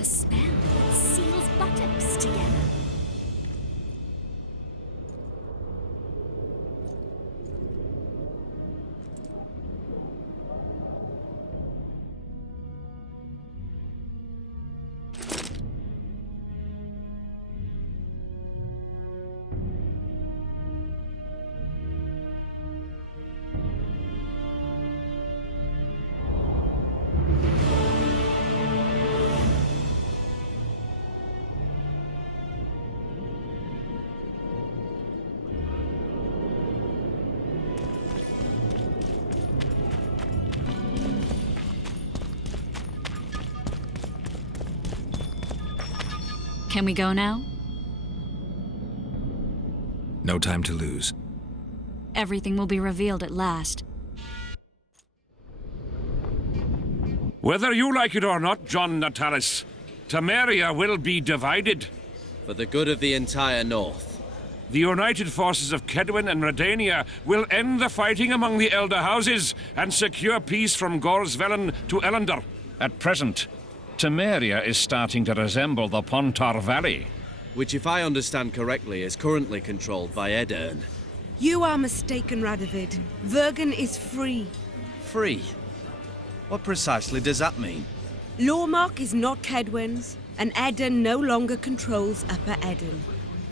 a spell that seals buttocks together. Can we go now? No time to lose. Everything will be revealed at last. Whether you like it or not, John Natalis, Temeria will be divided. For the good of the entire North. The united forces of Kedwin and Redania will end the fighting among the Elder Houses and secure peace from Gorsvelen to Ellender. At present, Temeria is starting to resemble the Pontar Valley. Which, if I understand correctly, is currently controlled by Edirn. You are mistaken, Radovid. Vergen is free. Free? What precisely does that mean? Lawmark is not Kedwin's, and Edirn no longer controls Upper Edirn.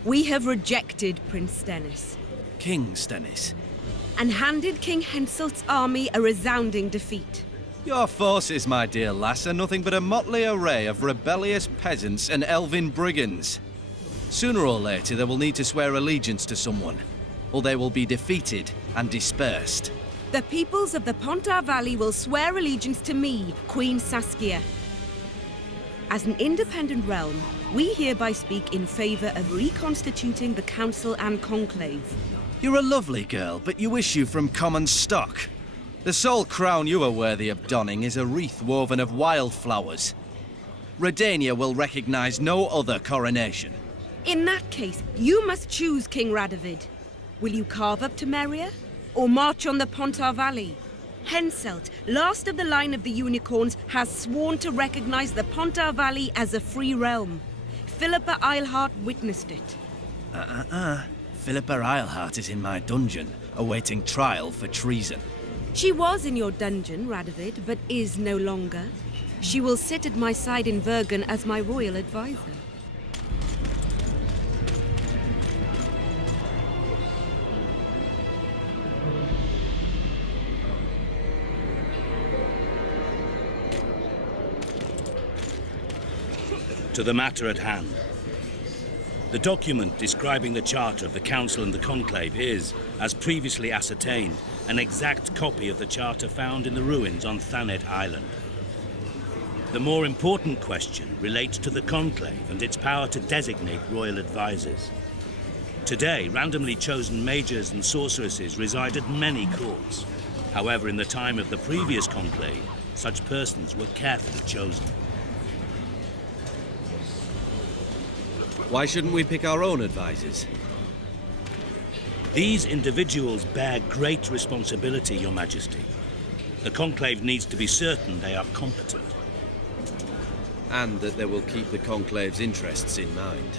We have rejected Prince Stennis. King Stennis? And handed King Henselt's army a resounding defeat. Your forces, my dear lass, are nothing but a motley array of rebellious peasants and elven brigands. Sooner or later, they will need to swear allegiance to someone, or they will be defeated and dispersed. The peoples of the Pontar Valley will swear allegiance to me, Queen Saskia. As an independent realm, we hereby speak in favor of reconstituting the Council and Conclave. You're a lovely girl, but you issue from common stock. The sole crown you are worthy of donning is a wreath woven of wildflowers. Redania will recognize no other coronation. In that case, you must choose, King Radovid. Will you carve up Temeria, or march on the Pontar Valley? Henselt, last of the line of the unicorns, has sworn to recognize the Pontar Valley as a free realm. Philippa Eilhart witnessed it. Philippa Eilhart is in my dungeon, awaiting trial for treason. She was in your dungeon, Radovid, but is no longer. She will sit at my side in Vergen as my royal advisor. To the matter at hand. The document describing the charter of the Council and the Conclave is, as previously ascertained, an exact copy of the charter found in the ruins on Thanet Island. The more important question relates to the Conclave and its power to designate royal advisors. Today, randomly chosen mages and sorceresses reside at many courts. However, in the time of the previous Conclave, such persons were carefully chosen. Why shouldn't we pick our own advisors? These individuals bear great responsibility, Your Majesty. The Conclave needs to be certain they are competent. And that they will keep the Conclave's interests in mind.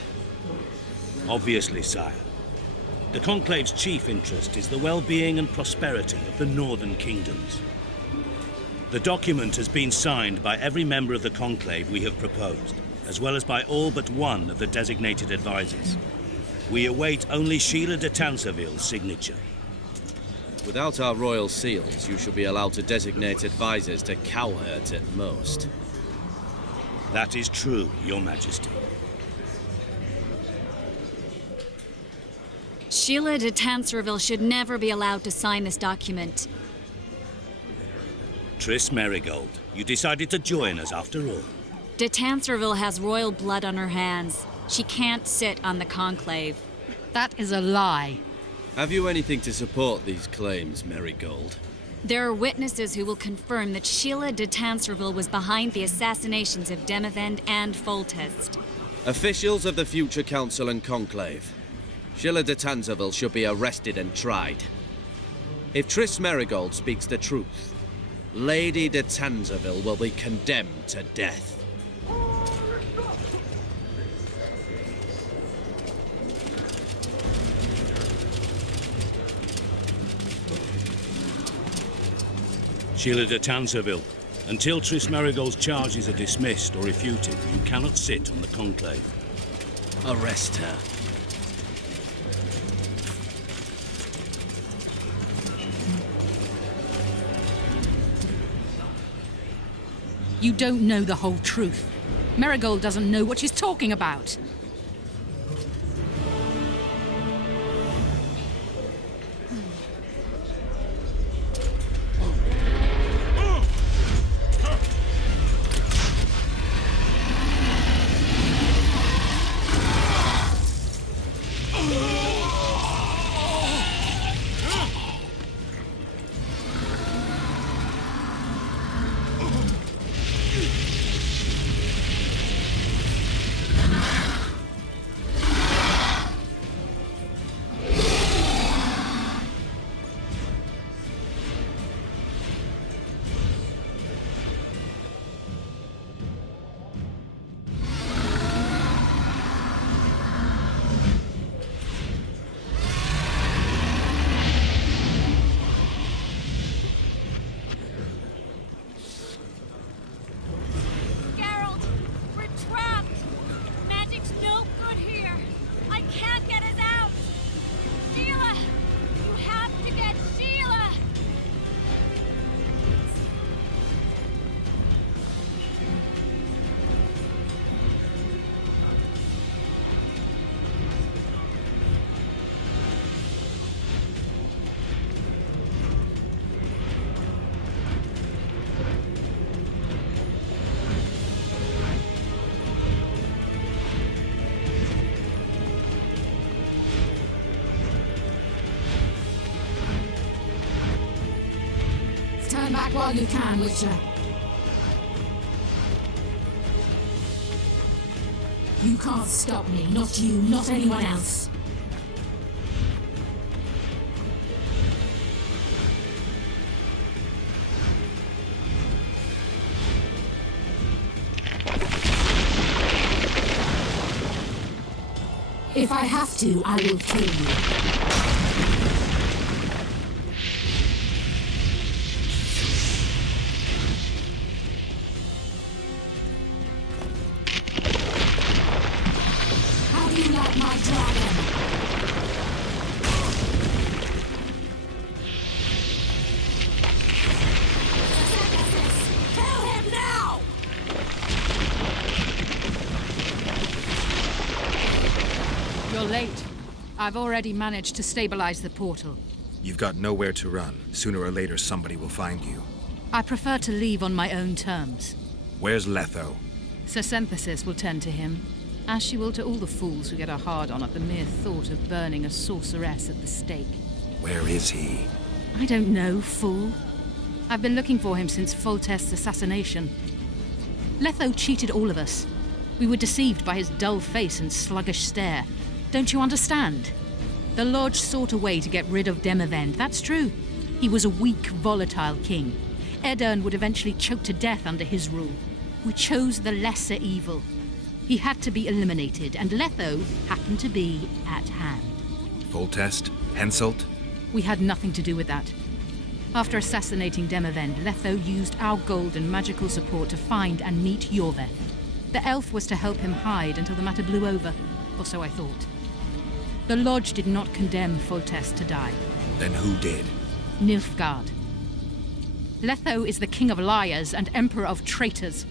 Obviously, sire. The Conclave's chief interest is the well-being and prosperity of the northern kingdoms. The document has been signed by every member of the Conclave we have proposed, as well as by all but one of the designated advisors. We await only Sheila de Tanserville's signature. Without our royal seals, you should be allowed to designate advisors to cowherd at most. That is true, Your Majesty. Sheila de Tanserville should never be allowed to sign this document. Triss Merigold, you decided to join us after all. De Tanserville has royal blood on her hands. She can't sit on the Conclave. That is a lie. Have you anything to support these claims, Merigold? There are witnesses who will confirm that Sheila de Tanserville was behind the assassinations of Demavend and Foltest. Officials of the future Council and Conclave. Sheila de Tanserville should be arrested and tried. If Triss Merigold speaks the truth, Lady de Tanserville will be condemned to death. Sheila de Tanserville, until Tris Merigold's charges are dismissed or refuted, you cannot sit on the conclave. Arrest her. You don't know the whole truth. Merigold doesn't know what she's talking about. Geralt, we're trapped! Magic's no good here! I can't get us out! Sheila! You have to get Sheila! Turn back while you can, Witcher. You can't stop me. Not you, not anyone else. If I have to, I will kill you. How do you like my dragon? Kill him now! You're late. I've already managed to stabilize the portal. You've got nowhere to run. Sooner or later, somebody will find you. I prefer to leave on my own terms. Where's Letho? Synthesis will tend to him, as she will to all the fools who get a hard-on at the mere thought of burning a sorceress at the stake. Where is he? I don't know, fool. I've been looking for him since Foltest's assassination. Letho cheated all of us. We were deceived by his dull face and sluggish stare. Don't you understand? The Lodge sought a way to get rid of Demavend, that's true. He was a weak, volatile king. Edirn would eventually choke to death under his rule. We chose the lesser evil. He had to be eliminated, and Letho happened to be at hand. Foltest? Henselt? We had nothing to do with that. After assassinating Demavend, Letho used our gold and magical support to find and meet Yorveth. The elf was to help him hide until the matter blew over, or so I thought. The Lodge did not condemn Foltest to die. Then who did? Nilfgaard. Letho is the king of liars and emperor of traitors.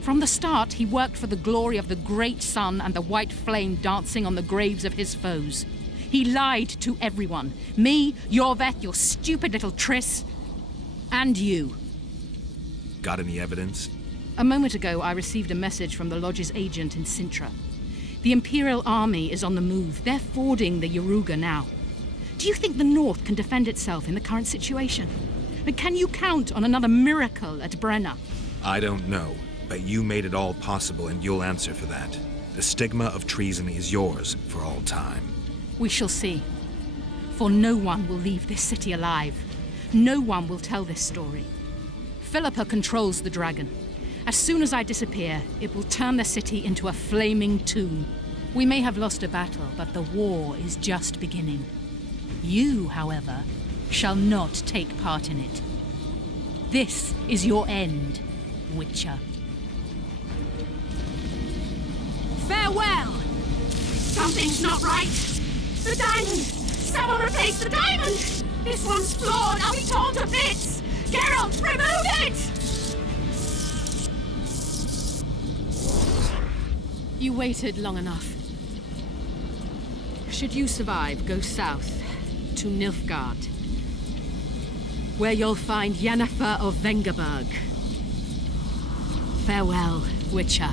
From the start, he worked for the glory of the great sun and the white flame dancing on the graves of his foes. He lied to everyone. Me, Yorveth, your stupid little Triss, and you. Got any evidence? A moment ago, I received a message from the Lodge's agent in Sintra. The Imperial Army is on the move. They're fording the Yaruga now. Do you think the North can defend itself in the current situation? And can you count on another miracle at Brenna? I don't know, but you made it all possible and you'll answer for that. The stigma of treason is yours for all time. We shall see. For no one will leave this city alive. No one will tell this story. Philippa controls the dragon. As soon as I disappear, it will turn the city into a flaming tomb. We may have lost a battle, but the war is just beginning. You, however, shall not take part in it. This is your end, Witcher. Farewell! Something's not right. The diamond! Someone replace the diamond! This one's flawed! I'll be torn to bits! Geralt, remove it! You waited long enough. Should you survive, go south to Nilfgaard, where you'll find Yennefer of Vengerberg. Farewell, Witcher.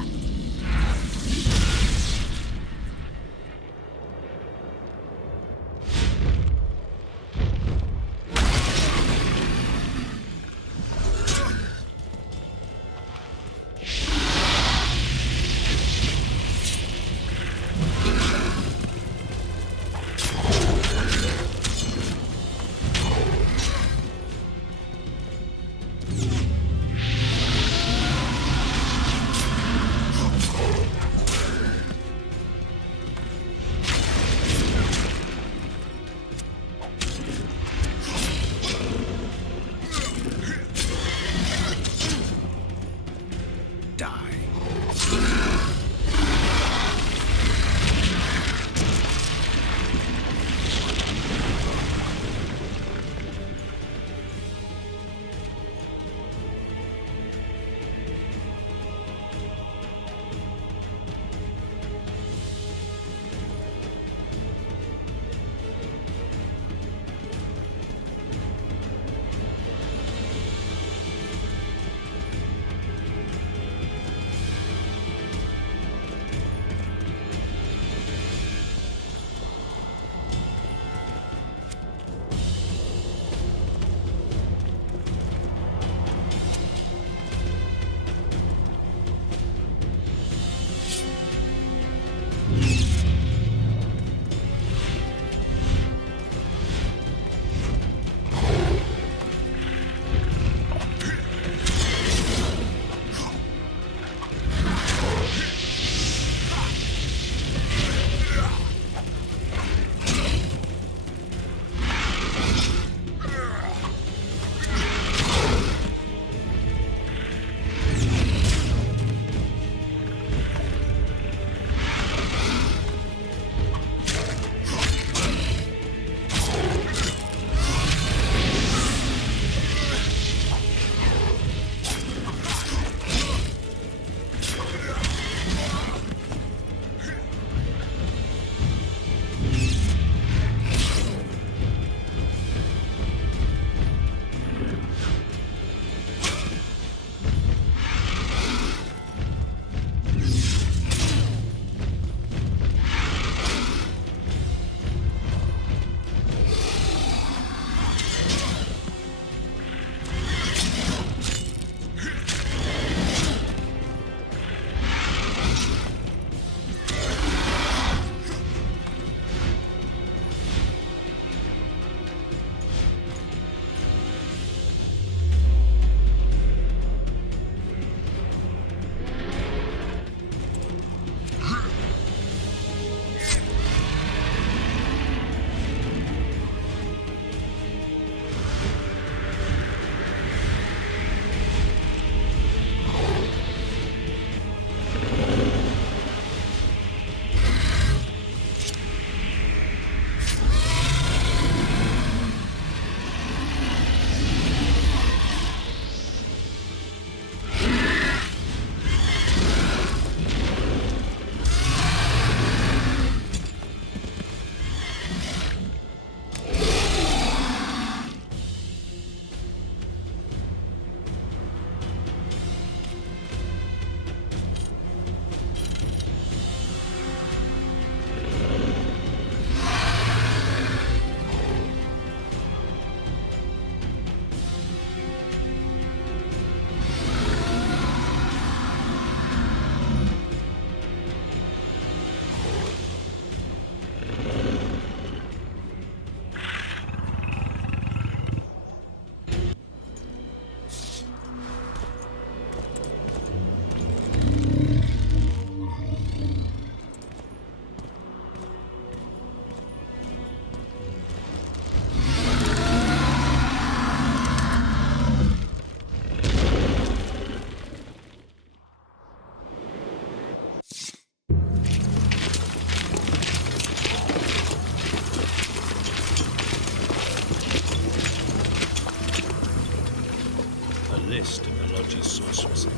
list of the lodge's sorceresses. A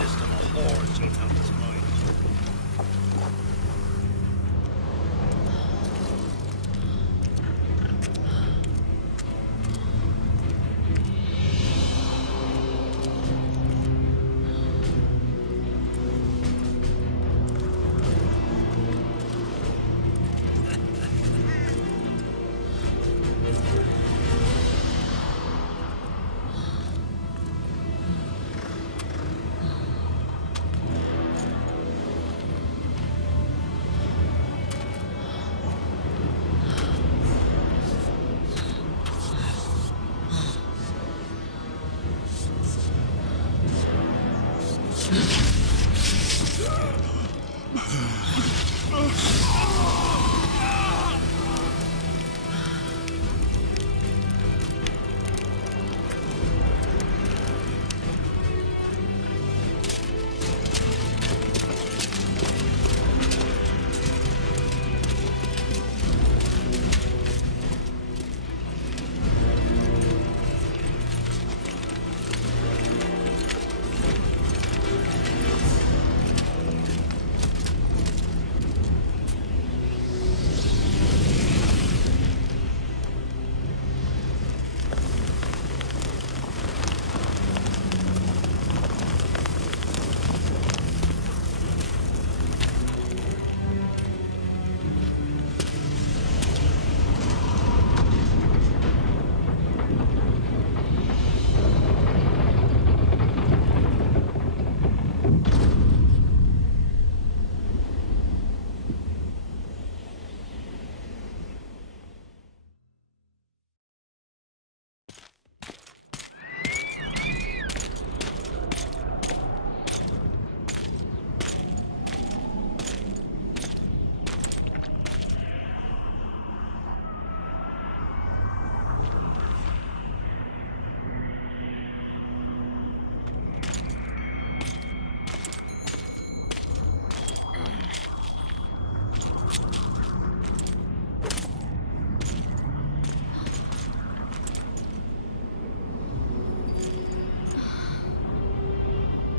list of the hordes you'll come to mind.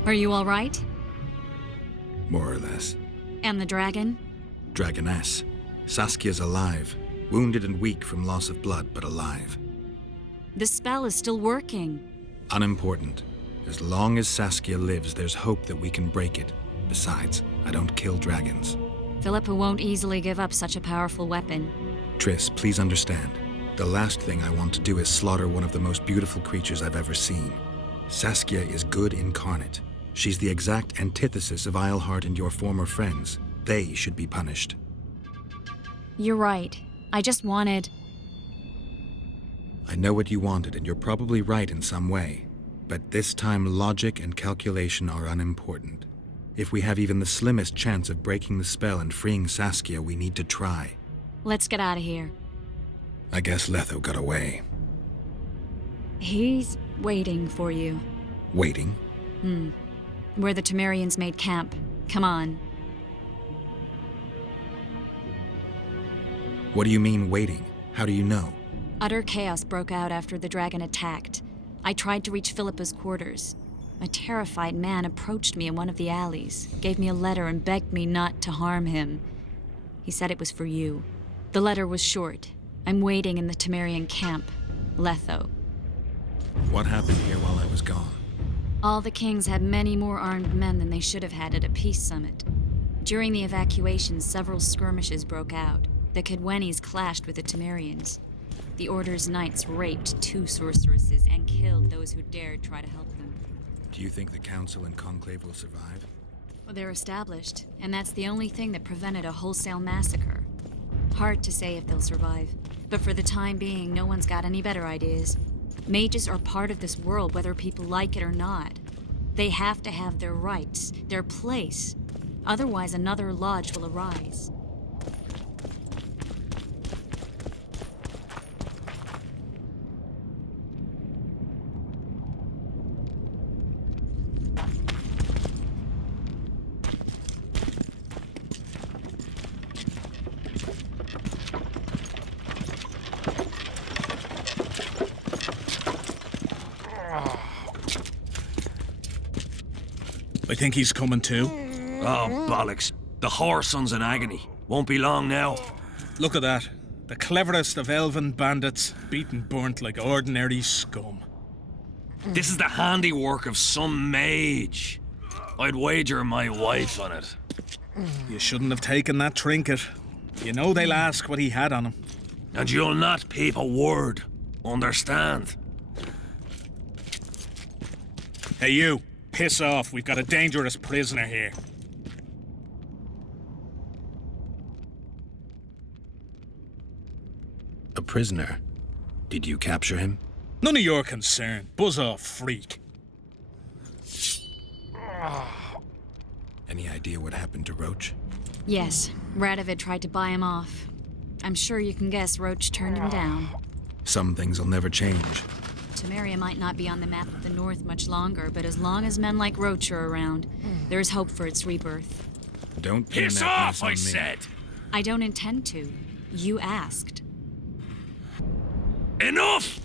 Are you all right? More or less. And the dragon? Dragoness. Saskia's alive. Wounded and weak from loss of blood, but alive. The spell is still working. Unimportant. As long as Saskia lives, there's hope that we can break it. Besides, I don't kill dragons. Philippa won't easily give up such a powerful weapon. Triss, please understand. The last thing I want to do is slaughter one of the most beautiful creatures I've ever seen. Saskia is good incarnate. She's the exact antithesis of Eilhart and your former friends. They should be punished. You're right. I just wanted... I know what you wanted, and you're probably right in some way. But this time, logic and calculation are unimportant. If we have even the slimmest chance of breaking the spell and freeing Saskia, we need to try. Let's get out of here. I guess Letho got away. He's waiting for you. Waiting? Where the Temerians made camp. Come on. What do you mean, waiting? How do you know? Utter chaos broke out after the dragon attacked. I tried to reach Philippa's quarters. A terrified man approached me in one of the alleys, gave me a letter and begged me not to harm him. He said it was for you. The letter was short. I'm waiting in the Temerian camp. Letho. What happened here while I was gone? All the kings had many more armed men than they should have had at a peace summit. During the evacuation, several skirmishes broke out. The Kedwenis clashed with the Temerians. The Order's knights raped 2 sorceresses and killed those who dared try to help them. Do you think the Council and Conclave will survive? Well, they're established, and that's the only thing that prevented a wholesale massacre. Hard to say if they'll survive, but for the time being, no one's got any better ideas. Mages are part of this world, whether people like it or not. They have to have their rights, their place. Otherwise, another lodge will arise. I think he's coming too. Oh, bollocks. The whoreson's in agony. Won't be long now. Look at that. The cleverest of elven bandits, beaten burnt like ordinary scum. This is the handiwork of some mage. I'd wager my wife on it. You shouldn't have taken that trinket. You know they'll ask what he had on him. And you'll not peep a word. Understand? Hey you, piss off. We've got a dangerous prisoner here. A prisoner? Did you capture him? None of your concern. Buzz off, freak. Any idea what happened to Roach? Yes, Radovid tried to buy him off. I'm sure you can guess Roach turned him down. Some things will never change. Temeria might not be on the map of the North much longer, but as long as men like Roach are around, there's hope for its rebirth. Don't pin Piss that off, mess on I me. said! I don't intend to. You asked. Enough!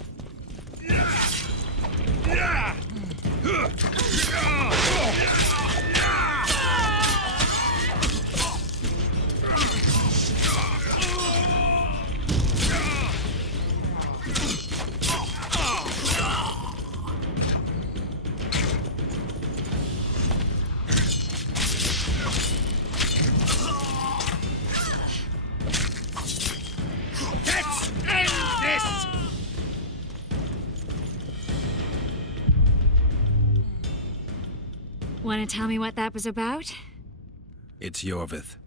Let's end this! Want to tell me what that was about? It's Yorvith.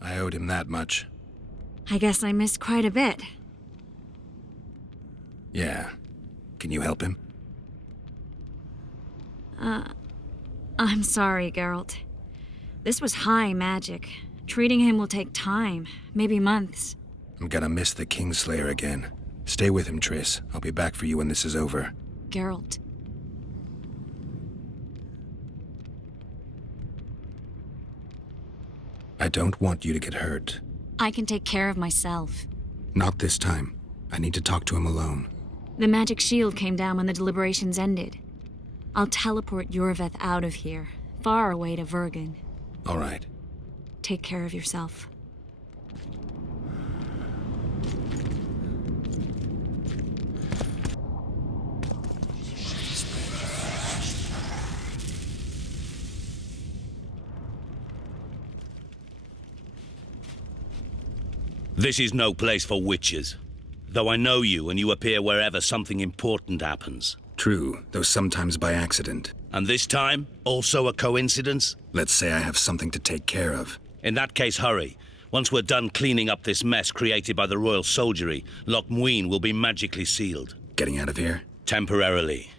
I owed him that much. I guess I missed quite a bit. Yeah. Can you help him? I'm sorry, Geralt. This was high magic. Treating him will take time, maybe months. I'm gonna miss the Kingslayer again. Stay with him, Triss. I'll be back for you when this is over. Geralt. I don't want you to get hurt. I can take care of myself. Not this time. I need to talk to him alone. The magic shield came down when the deliberations ended. I'll teleport Yorvith out of here, far away to Vergen. All right. Take care of yourself. This is no place for witches. Though I know you and you appear wherever something important happens. True, though sometimes by accident. And this time, also a coincidence? Let's say I have something to take care of. In that case, hurry. Once we're done cleaning up this mess created by the royal soldiery, Loch Muin will be magically sealed. Getting out of here? Temporarily.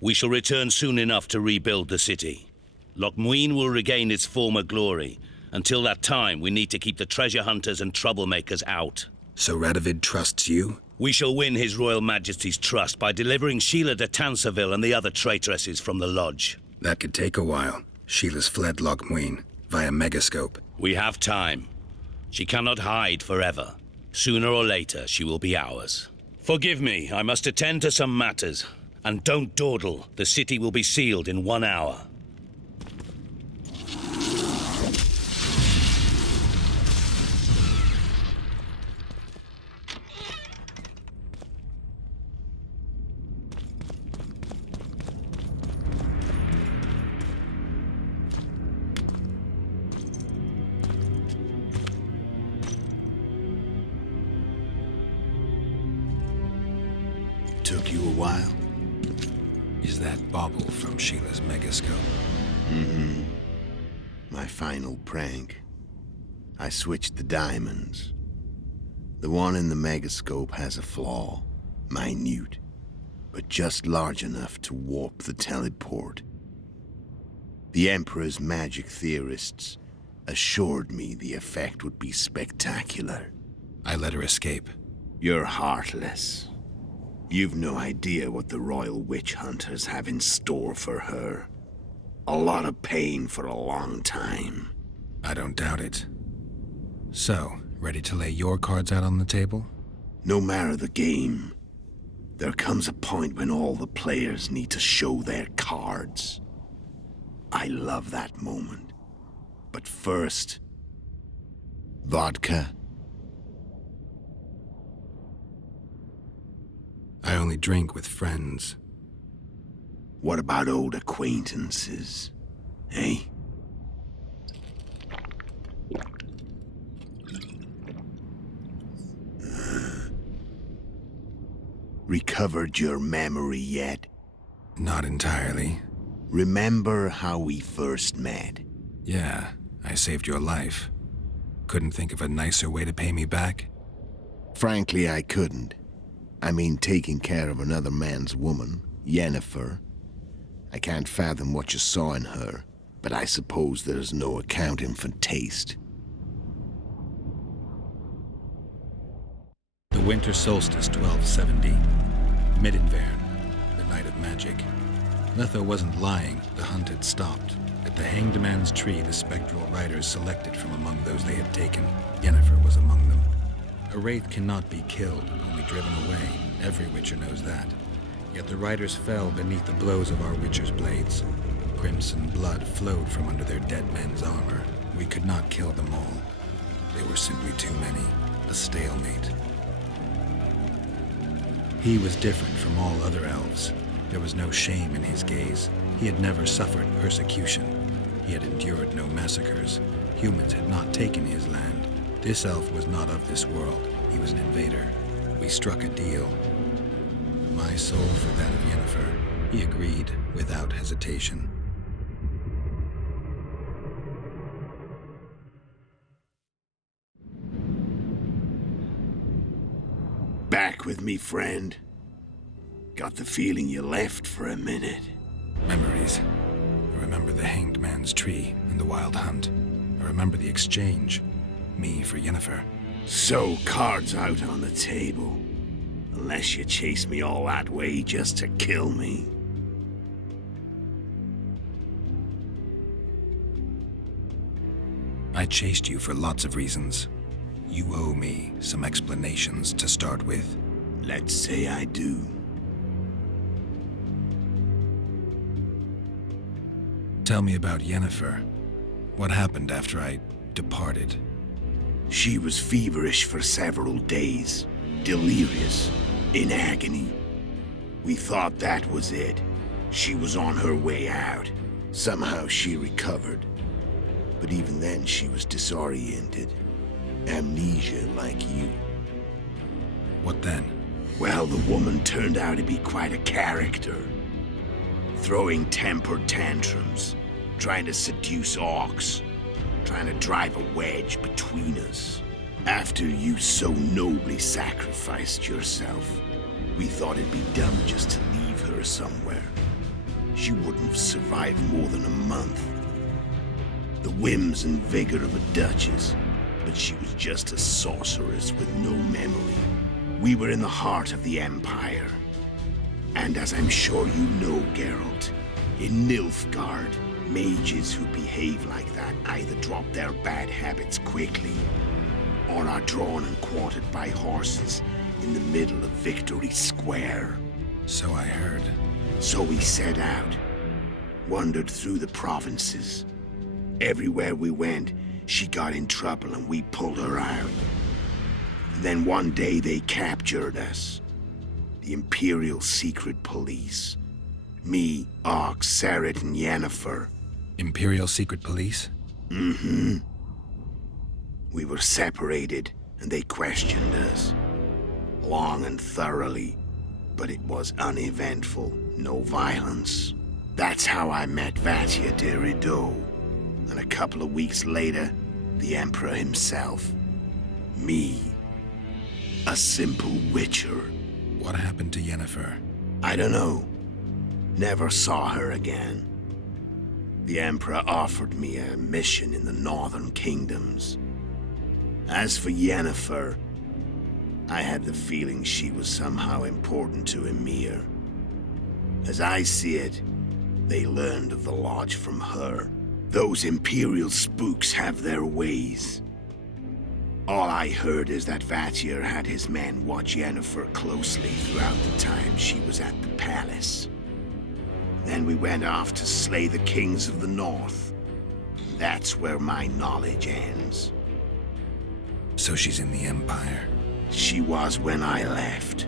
We shall return soon enough to rebuild the city. Loch Muin will regain its former glory. Until that time, we need to keep the treasure hunters and troublemakers out. So Radovid trusts you? We shall win His Royal Majesty's trust by delivering Sheila de Tansarville and the other traitresses from the lodge. That could take a while. Sheila's fled Loch Muin via Megascope. We have time. She cannot hide forever. Sooner or later, she will be ours. Forgive me, I must attend to some matters. And don't dawdle. The city will be sealed in 1 hour. Took you a while? Is that bauble from Sheila's Megascope? Mm-hmm. My final prank. I switched the diamonds. The one in the Megascope has a flaw. Minute. But just large enough to warp the teleport. The Emperor's magic theorists assured me the effect would be spectacular. I let her escape. You're heartless. You've no idea what the royal witch hunters have in store for her. A lot of pain for a long time. I don't doubt it. So, ready to lay your cards out on the table? No matter the game, there comes a point when all the players need to show their cards. I love that moment. But first... vodka? I only drink with friends. What about old acquaintances? Eh? Recovered your memory yet? Not entirely. Remember how we first met? Yeah, I saved your life. Couldn't think of a nicer way to pay me back? Frankly, I couldn't. I mean, taking care of another man's woman, Yennefer. I can't fathom what you saw in her, but I suppose there's no accounting for taste. The winter solstice 1270. Midinvern, the night of magic. Letho wasn't lying, the hunt had stopped. At the Hanged Man's Tree, the spectral riders selected from among those they had taken. Yennefer was among them. A wraith cannot be killed, only driven away. Every witcher knows that. Yet the riders fell beneath the blows of our witcher's blades. Crimson blood flowed from under their dead men's armor. We could not kill them all. They were simply too many. A stalemate. He was different from all other elves. There was no shame in his gaze. He had never suffered persecution. He had endured no massacres. Humans had not taken his land. This elf was not of this world. He was an invader. We struck a deal. My soul for that of Yennefer. He agreed without hesitation. Back with me, friend. Got the feeling you left for a minute. Memories. I remember the Hanged Man's Tree and the Wild Hunt. I remember the exchange. Me for Yennefer. So, cards out on the table. Unless you chase me all that way just to kill me. I chased you for lots of reasons. You owe me some explanations to start with. Let's say I do. Tell me about Yennefer. What happened after I departed? She was feverish for several days, delirious, in agony. We thought that was it. She was on her way out. Somehow she recovered. But even then she was disoriented. Amnesia like you. What then? Well, the woman turned out to be quite a character. Throwing temper tantrums, trying to seduce orcs, trying to drive a wedge between us. After you so nobly sacrificed yourself, we thought it'd be dumb just to leave her somewhere. She wouldn't have survived more than a month. The whims and vigor of a duchess, but she was just a sorceress with no memory. We were in the heart of the Empire. And as I'm sure you know, Geralt, in Nilfgaard, mages who behave like that either drop their bad habits quickly, or are drawn and quartered by horses in the middle of Victory Square. So I heard. So we set out, wandered through the provinces. Everywhere we went, she got in trouble and we pulled her out. And then one day they captured us. The Imperial Secret Police. Me, Ox, Seret, and Yennefer. Imperial Secret Police? Mm-hmm. We were separated, and they questioned us. Long and thoroughly, but it was uneventful, no violence. That's how I met Vatia de Rideau. And a couple of weeks later, the Emperor himself. Me. A simple witcher. What happened to Yennefer? I don't know. Never saw her again. The Emperor offered me a mission in the northern kingdoms. As for Yennefer, I had the feeling she was somehow important to Emir. As I see it, they learned of the Lodge from her. Those Imperial spooks have their ways. All I heard is that Vatir had his men watch Yennefer closely throughout the time she was at the palace. Then we went off to slay the kings of the north. That's where my knowledge ends. So she's in the Empire. She was when I left.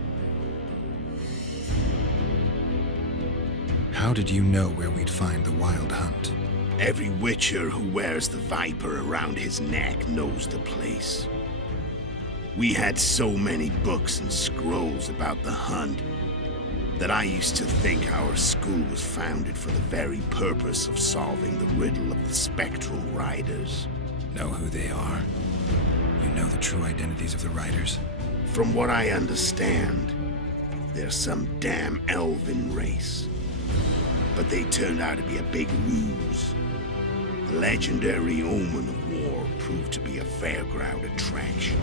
How did you know where we'd find the Wild Hunt? Every Witcher who wears the viper around his neck knows the place. We had so many books and scrolls about the hunt that I used to think our school was founded for the very purpose of solving the riddle of the spectral riders. Know who they are? You know the true identities of the riders? From what I understand, they're some damn elven race. But they turned out to be a big ruse. The legendary omen of war proved to be a fairground attraction.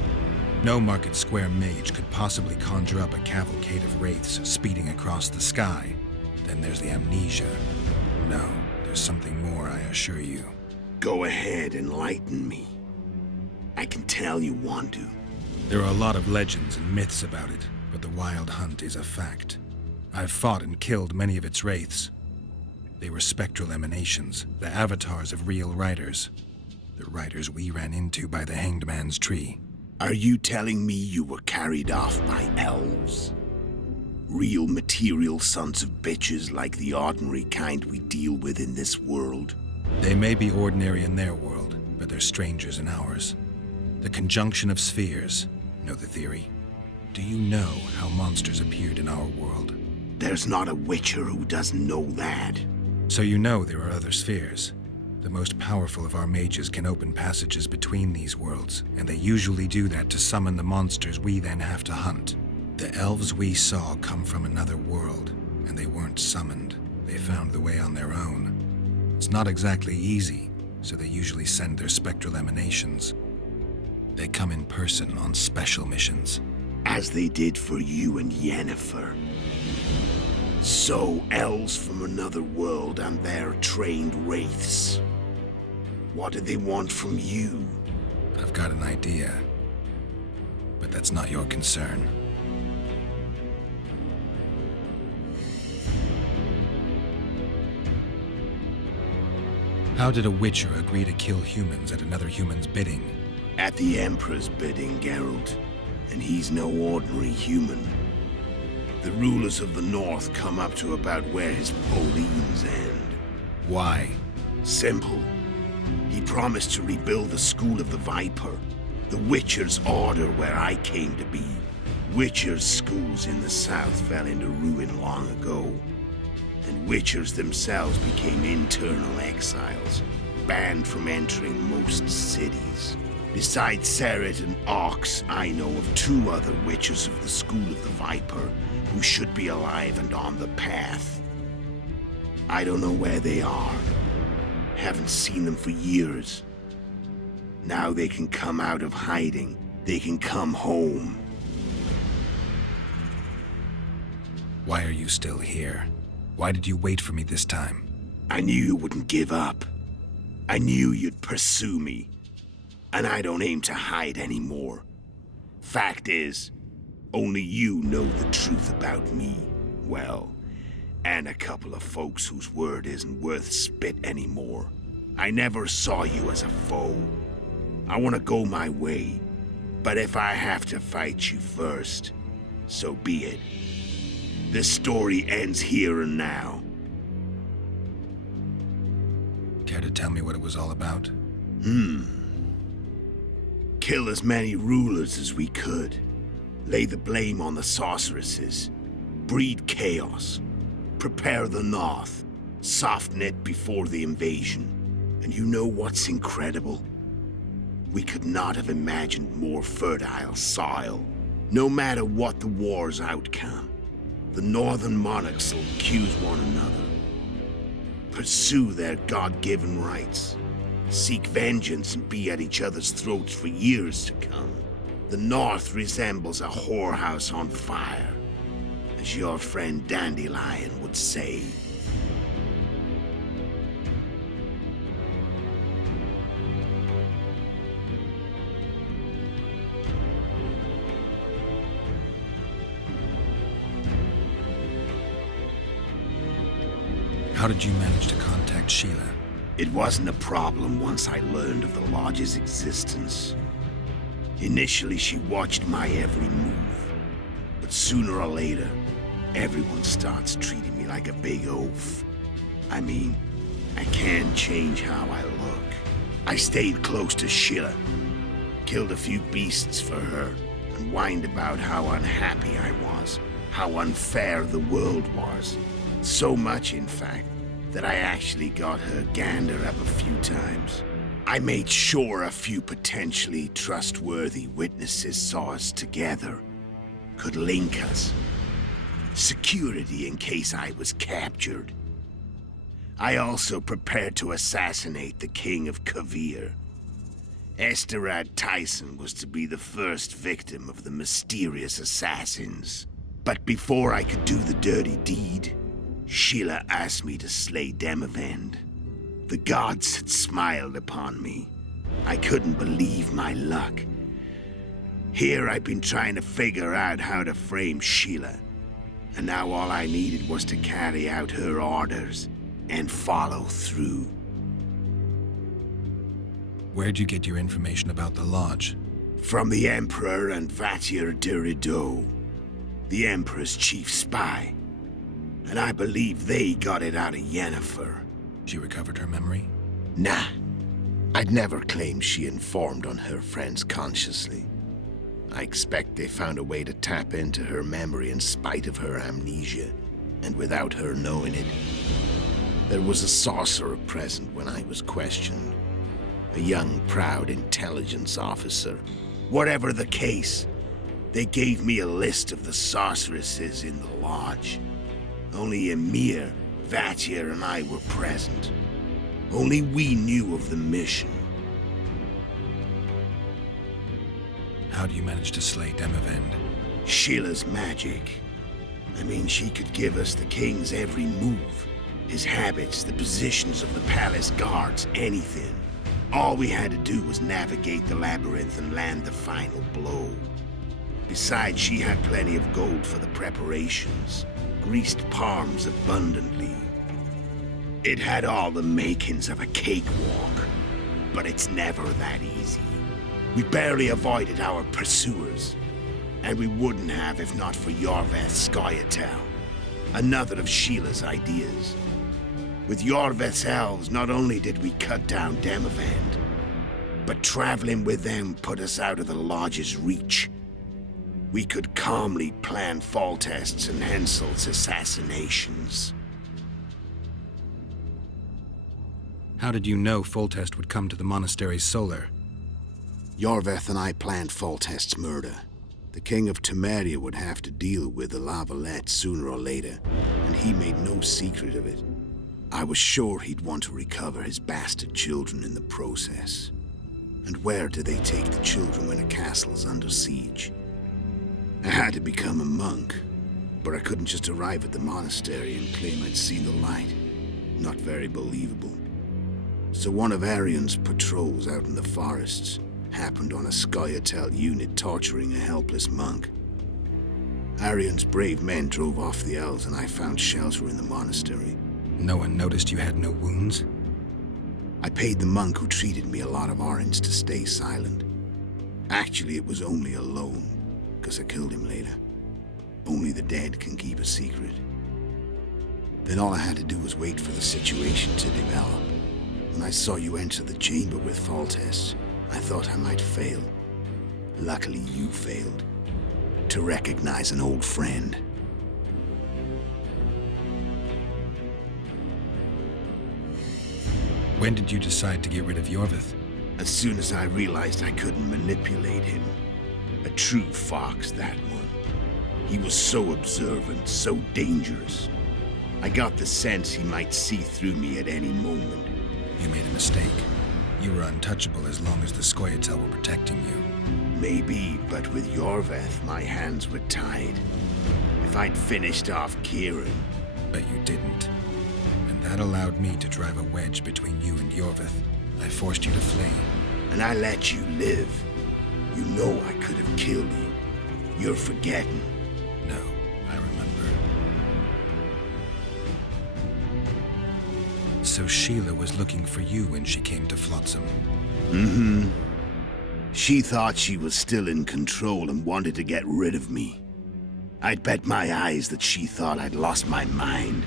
No Market Square mage could possibly conjure up a cavalcade of wraiths speeding across the sky. Then there's the amnesia. No, there's something more, I assure you. Go ahead, enlighten me. I can tell you want to. There are a lot of legends and myths about it, but the Wild Hunt is a fact. I've fought and killed many of its wraiths. They were spectral emanations, the avatars of real riders. The riders we ran into by the Hanged Man's Tree. Are you telling me you were carried off by elves? Real material sons of bitches like the ordinary kind we deal with in this world? They may be ordinary in their world, but they're strangers in ours. The conjunction of spheres. Know the theory? Do you know how monsters appeared in our world? There's not a Witcher who doesn't know that. So you know there are other spheres. The most powerful of our mages can open passages between these worlds, and they usually do that to summon the monsters we then have to hunt. The elves we saw come from another world, and they weren't summoned. They found the way on their own. It's not exactly easy, so they usually send their spectral emanations. They come in person on special missions. As they did for you and Yennefer. So, elves from another world and their trained wraiths. What do they want from you? I've got an idea, but that's not your concern. How did a Witcher agree to kill humans at another human's bidding? At the Emperor's bidding, Geralt. And he's no ordinary human. The rulers of the North come up to about where his Pauline's end. Why? Simple. He promised to rebuild the School of the Viper, the Witcher's order where I came to be. Witcher's schools in the south fell into ruin long ago, and Witchers themselves became internal exiles, banned from entering most cities. Besides Seret and Ox, I know of 2 other Witchers of the School of the Viper who should be alive and on the path. I don't know where they are. Haven't seen them for years. Now they can come out of hiding. They can come home. Why are you still here? Why did you wait for me this time? I knew you wouldn't give up. I knew you'd pursue me. And I don't aim to hide anymore. Fact is, only you know the truth about me. Well, and a couple of folks whose word isn't worth spit anymore. I never saw you as a foe. I want to go my way, but if I have to fight you first, so be it. This story ends here and now. Care to tell me what it was all about? Kill as many rulers as we could. Lay the blame on the sorceresses. Breed chaos. Prepare the North. Soften it before the invasion. And you know what's incredible? We could not have imagined more fertile soil. No matter what the war's outcome, the northern monarchs will accuse one another. Pursue their God-given rights. Seek vengeance and be at each other's throats for years to come. The North resembles a whorehouse on fire, as your friend Dandelion would say. How did you manage to contact Sheila? It wasn't a problem once I learned of the Lodge's existence. Initially, she watched my every move. But sooner or later, everyone starts treating me like a big oaf. I mean, I can't change how I look. I stayed close to Sheila, killed a few beasts for her, and whined about how unhappy I was, how unfair the world was. So much, in fact, that I actually got her gander up a few times. I made sure a few potentially trustworthy witnesses saw us together, could link us. Security in case I was captured. I also prepared to assassinate the King of Kavir. Esterad Tyson was to be the first victim of the mysterious assassins. But before I could do the dirty deed, Sheila asked me to slay Demavend. The gods had smiled upon me. I couldn't believe my luck. Here I'd been trying to figure out how to frame Sheila, and now all I needed was to carry out her orders and follow through. Where'd you get your information about the Lodge? From the Emperor and Vatir de Rideau, the Emperor's chief spy. And I believe they got it out of Yennefer. She recovered her memory? Nah. I'd never claimed she informed on her friends consciously. I expect they found a way to tap into her memory in spite of her amnesia, and without her knowing it. There was a sorcerer present when I was questioned. A young, proud intelligence officer. Whatever the case, they gave me a list of the sorceresses in the Lodge. Only Emir, Vatir, and I were present. Only we knew of the mission. How do you manage to slay Demavend? Sheila's magic. I mean, she could give us the king's every move. His habits, the positions of the palace guards, anything. All we had to do was navigate the labyrinth and land the final blow. Besides, she had plenty of gold for the preparations. Greased palms abundantly. It had all the makings of a cakewalk, but it's never that easy. We barely avoided our pursuers, and we wouldn't have if not for Yorveth Scoia'tael, another of Sheila's ideas. With Yorveth's elves, not only did we cut down Demavend, but traveling with them put us out of the Lodge's reach. We could calmly plan Foltest's and Hensel's assassinations. How did you know Foltest would come to the monastery's solar? Yorveth and I planned Foltest's murder. The King of Temeria would have to deal with the Lavalette sooner or later, and he made no secret of it. I was sure he'd want to recover his bastard children in the process. And where do they take the children when a castle's under siege? I had to become a monk, but I couldn't just arrive at the monastery and claim I'd seen the light. Not very believable. So one of Arion's patrols out in the forests happened on a Scoia'tael unit torturing a helpless monk. Arion's brave men drove off the elves and I found shelter in the monastery. No one noticed you had no wounds? I paid the monk who treated me a lot of orange to stay silent. Actually, it was only a loan, because I killed him later. Only the dead can keep a secret. Then all I had to do was wait for the situation to develop. When I saw you enter the chamber with Foltest, I thought I might fail. Luckily, you failed. To recognize an old friend. When did you decide to get rid of Yorveth? As soon as I realized I couldn't manipulate him. A true fox, that one. He was so observant, so dangerous. I got the sense he might see through me at any moment. You made a mistake. You were untouchable as long as the Scoia'tael were protecting you. Maybe, but with Yorveth, my hands were tied. If I'd finished off Kieran... But you didn't. And that allowed me to drive a wedge between you and Yorveth. I forced you to flee. And I let you live. You know I could have killed you. You're forgetting. No, I remember. So Sheila was looking for you when she came to Flotsam. Mm-hmm. She thought she was still in control and wanted to get rid of me. I'd bet my eyes that she thought I'd lost my mind,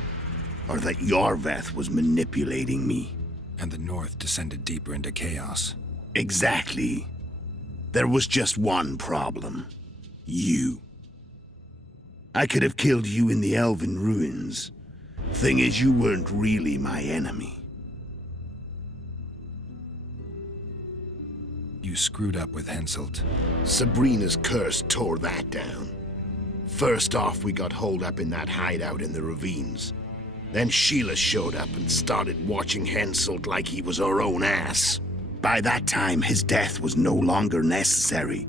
or that Yorveth was manipulating me. And the North descended deeper into chaos. Exactly. There was just one problem. You. I could have killed you in the Elven ruins. Thing is, you weren't really my enemy. You screwed up with Henselt. Sabrina's curse tore that down. First off, we got holed up in that hideout in the ravines. Then Sheila showed up and started watching Henselt like he was her own ass. By that time, his death was no longer necessary.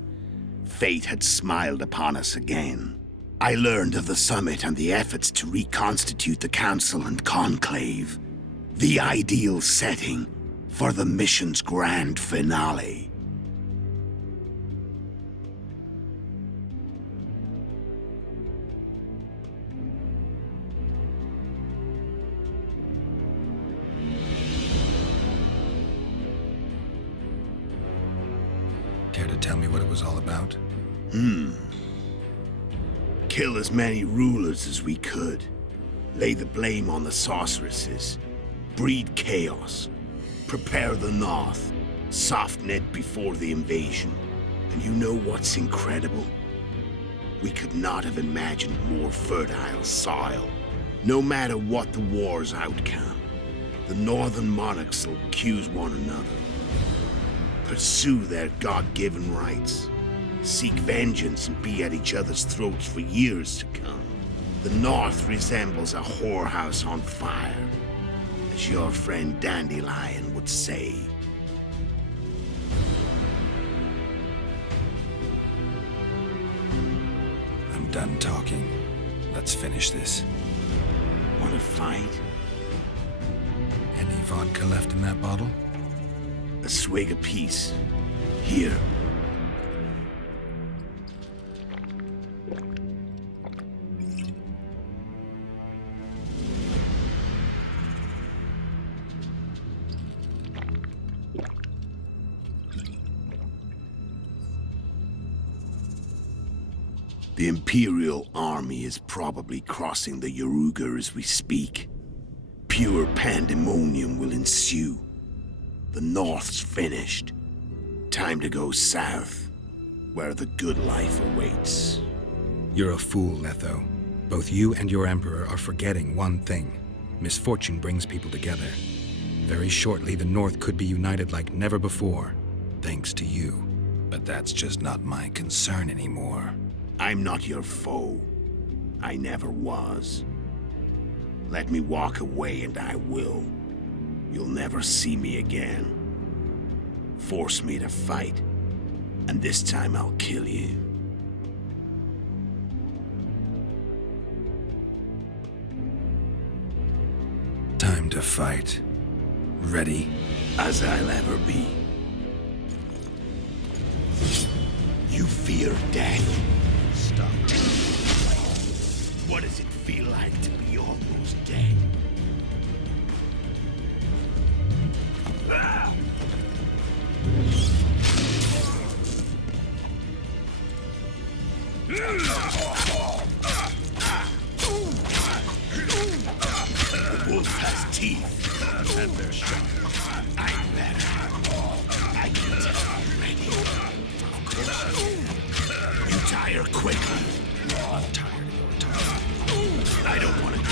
Fate had smiled upon us again. I learned of the summit and the efforts to reconstitute the council and conclave. The ideal setting for the mission's grand finale. Care to tell me what it was all about? Kill as many rulers as we could. Lay the blame on the sorceresses. Breed chaos. Prepare the North. Soften it before the invasion. And you know what's incredible? We could not have imagined more fertile soil. No matter what the war's outcome, the northern monarchs will accuse one another. Pursue their God-given rights. Seek vengeance and be at each other's throats for years to come. The North resembles a whorehouse on fire, as your friend Dandelion would say. I'm done talking. Let's finish this. Want to fight? Any vodka left in that bottle? A swig apiece. Here. The Imperial army is probably crossing the Yaruga as we speak. Pure pandemonium will ensue. The North's finished. Time to go south, where the good life awaits. You're a fool, Letho. Both you and your Emperor are forgetting one thing. Misfortune brings people together. Very shortly, the North could be united like never before, thanks to you. But that's just not my concern anymore. I'm not your foe. I never was. Let me walk away and I will. You'll never see me again. Force me to fight, and this time I'll kill you. Time to fight. Ready? As I'll ever be. You fear death? Stop. What does it feel like to be almost dead? The wolf has teeth, and they're sharp. I'm better. I can tell already. Of course you tire quickly. I'm tired of your time. I don't want to go.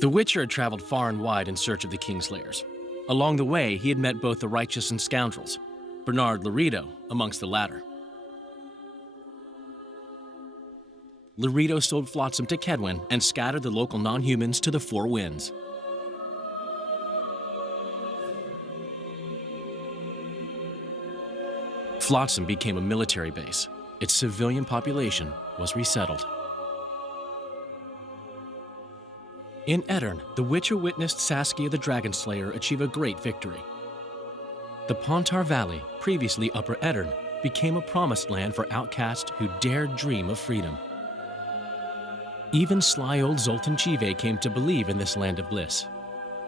The Witcher had traveled far and wide in search of the Kingslayers. Along the way, he had met both the righteous and scoundrels, Bernard Laredo amongst the latter. Laredo sold Flotsam to Kedwin and scattered the local non-humans to the four winds. Flotsam became a military base. Its civilian population was resettled. In Edirn, the Witcher witnessed Saskia the Dragonslayer achieve a great victory. The Pontar Valley, previously Upper Edirn, became a promised land for outcasts who dared dream of freedom. Even sly old Zoltan Chive came to believe in this land of bliss.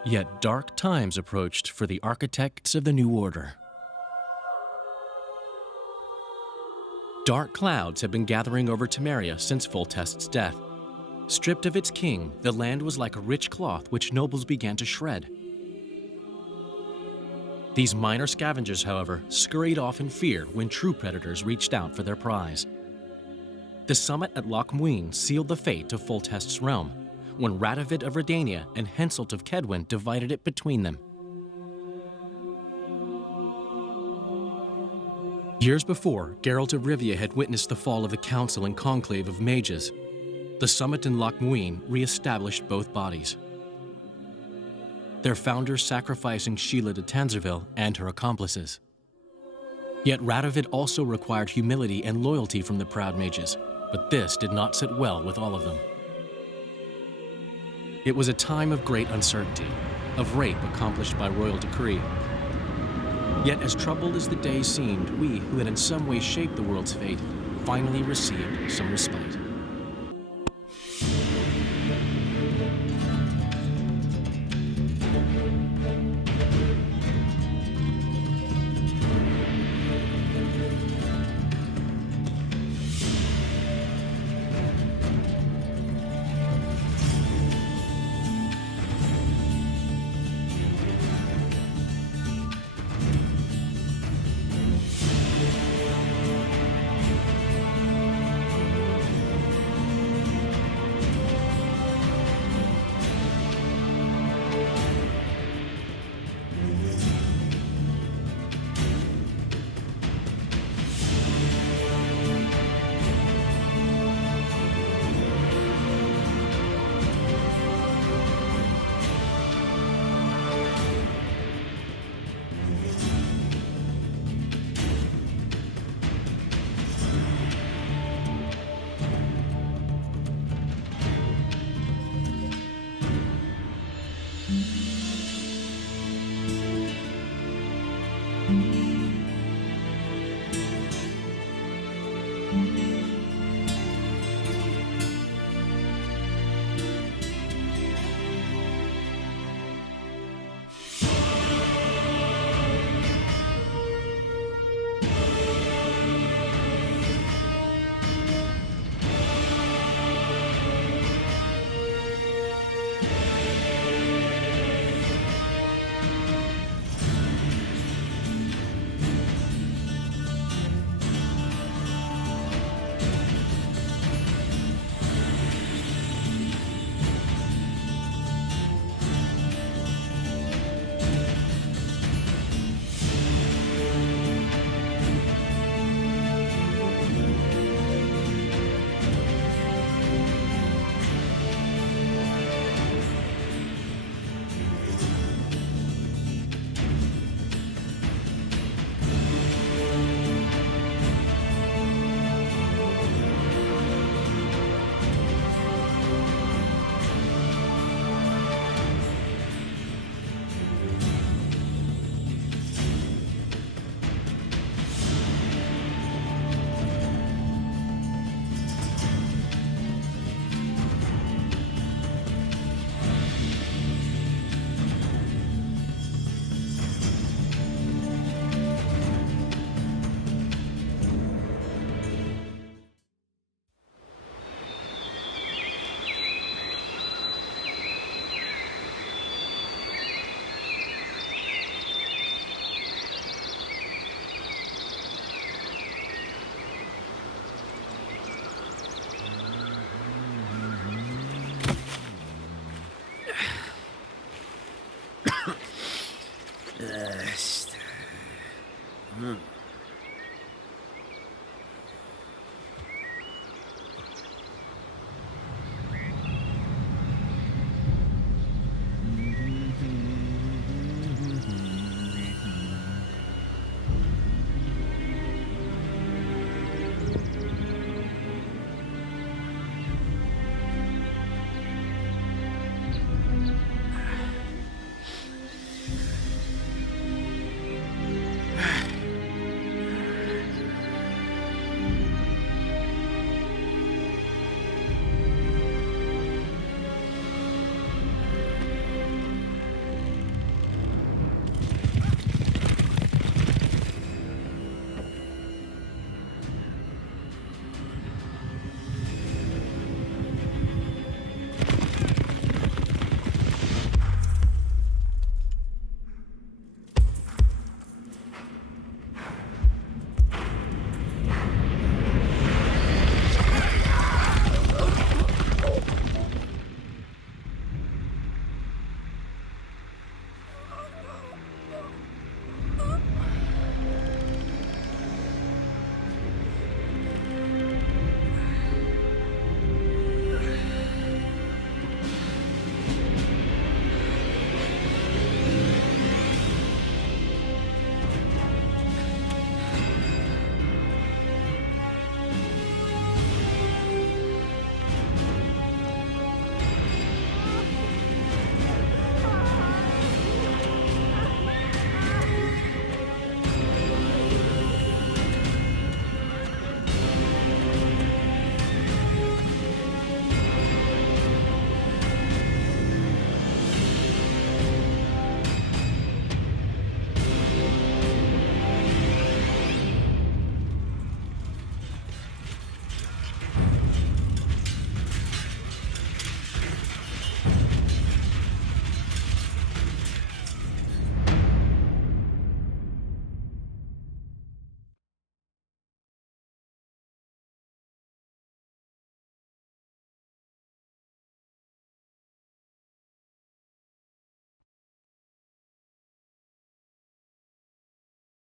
Yet dark times approached for the architects of the New Order. Dark clouds had been gathering over Temeria since Foltest's death. Stripped of its king, the land was like a rich cloth which nobles began to shred. These minor scavengers, however, scurried off in fear when true predators reached out for their prize. The summit at Loch Muin sealed the fate of Foltest's realm, when Radovid of Redania and Henselt of Kedwin divided it between them. Years before, Geralt of Rivia had witnessed the fall of the Council and Conclave of Mages. The summit in Loch Muin re-established both bodies, their founders sacrificing Sheila de Tanzerville and her accomplices. Yet Radovid also required humility and loyalty from the proud mages, but this did not sit well with all of them. It was a time of great uncertainty, of rape accomplished by royal decree. Yet as troubled as the days seemed, we, who had in some way shaped the world's fate, finally received some respite.